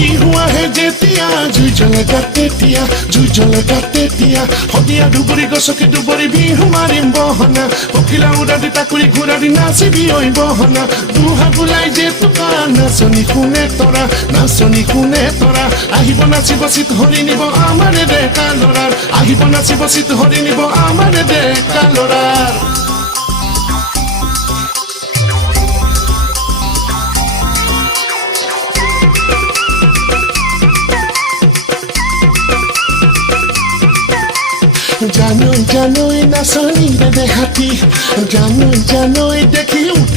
বিহু আহে যেতিয়া জুই জ্বলে তেতিয়া সদিয়া দুবৰি গছকি দুবৰি বিহু মাৰিম বহনা পখিলা উৰা দি তাকুৰি ঘূৰা দি নাচিবি ঐ বহনা দুহাত ওলাই জেতুকা নাচনি কোনে তৰা আহিব নাচিব চিত হৰি নিব আমাৰে ডেকা ল'ৰাৰ আহিব নাচিব চিত হৰি নিব আমাৰে ডেকা ল'ৰাৰ জানৈ নাচনিৰে দেহাতী জানৈ দেখি